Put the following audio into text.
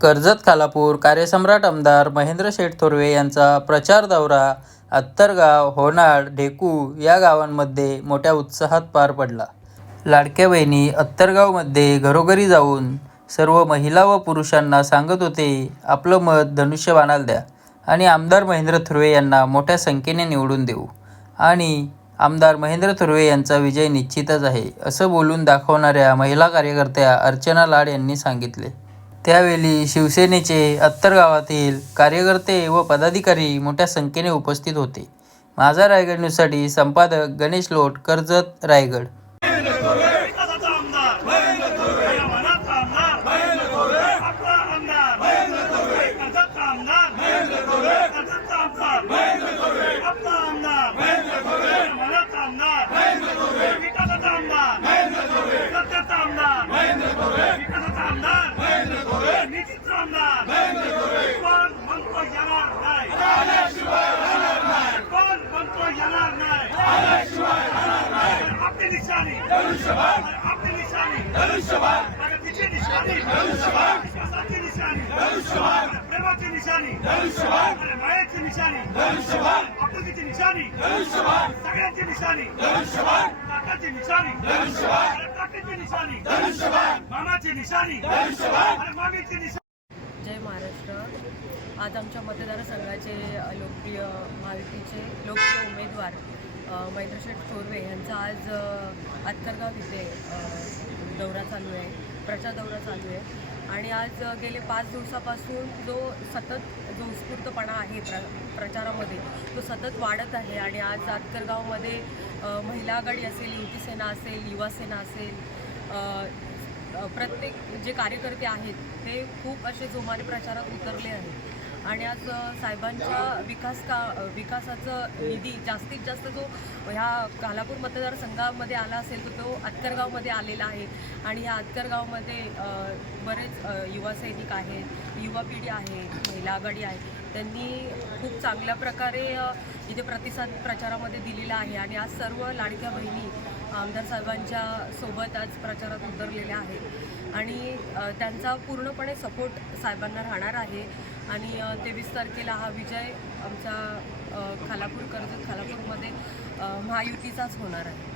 कर्जत खालापूर कार्यसम्राट आमदार महेंद्र शेठ थोरवे यांचा प्रचार दौरा अत्तरगाव होनाड ढेकू या गावांमध्ये मोठ्या उत्साहात पार पडला. लाडक्या बहिणी अत्तरगावमध्ये घरोघरी जाऊन सर्व महिला व पुरुषांना सांगत होते आपलं मत धनुष्यबाणाला द्या आणि आमदार महेंद्र थुर्वे यांना मोठ्या संख्येने निवडून देऊ आणि आमदार महेंद्र थुर्वे यांचा विजय निश्चितच आहे असं बोलून दाखवणाऱ्या महिला कार्यकर्त्या अर्चना लाड यांनी सांगितले. त्यावेळी शिवसेनेचे अत्तर गावातील कार्यकर्ते व पदाधिकारी मोठ्या संख्येने उपस्थित होते. माझा रायगड न्यूजसाठी संपादक गणेश लोट कर्जत रायगड विकासाचा आमदार या मनाचा आमदार आपला आमदार कर्जतचा आमदार कर्जतचा आमदार आपला आमदार या मनाचा आमदार विकासाचा आमदार कर्जतचा आमदार विकासाचा आमदार निधीचा आमदार कोण म्हणतो येणार नाही कोण म्हणतो येणार नाही आपली निशाणी निशाणी प्रगतीची निशाणी निशाणी प्रेमाची निशाणी आणि मामाची निशाणी. जय महाराष्ट्र. आज आमच्या मतदारसंघाचे लोकप्रिय महायुतीचे लोकप्रिय उमेदवार महेंद्रशेठ थोरवे यांचा आज अ, आतकरगाव इथे दौरा चालू आहे प्रचार दौरा चालू आहे. आणि आज गेले पाच दिवसापासून जो सतत जो उत्स्फूर्तपणा आहे प्र प्रचारामध्ये तो सतत वाढत आहे. आणि आज आतकरगावमध्ये महिला आघाडी असेल युती सेना असेल युवा सेना असेल प्रत्येक जे कार्यकर्ते आहेत ते खूप असे जोमाने प्रचारात उतरले आहेत. आणि आज साहेबांच्या विकास का विकासाचं निधी जास्तीत जास्त जो ह्या कालापूर मतदारसंघामध्ये आला असेल तर तो अत्तरगावमध्ये आलेला आहे. आणि ह्या अत्तरगावमध्ये बरेच युवा सैनिक आहेत युवा पिढी आहे महिला आघाडी आहे. त्यांनी खूप चांगल्या प्रकारे इथे प्रतिसाद प्रचारामध्ये दिलेला आहे आणि आज सर्व लाडक्या बहिणी आमदार साहेबांच्या सोबत आज प्रचारात उतरलेल्या आहेत. आणि त्यांचा पूर्णपणे सपोर्ट साहेबांना राहणार आहे. आणि तेवीस तारखेला हा विजय आमचा खालापूर कर्जत खालापूरमध्ये महायुतीचाच होणार आहे.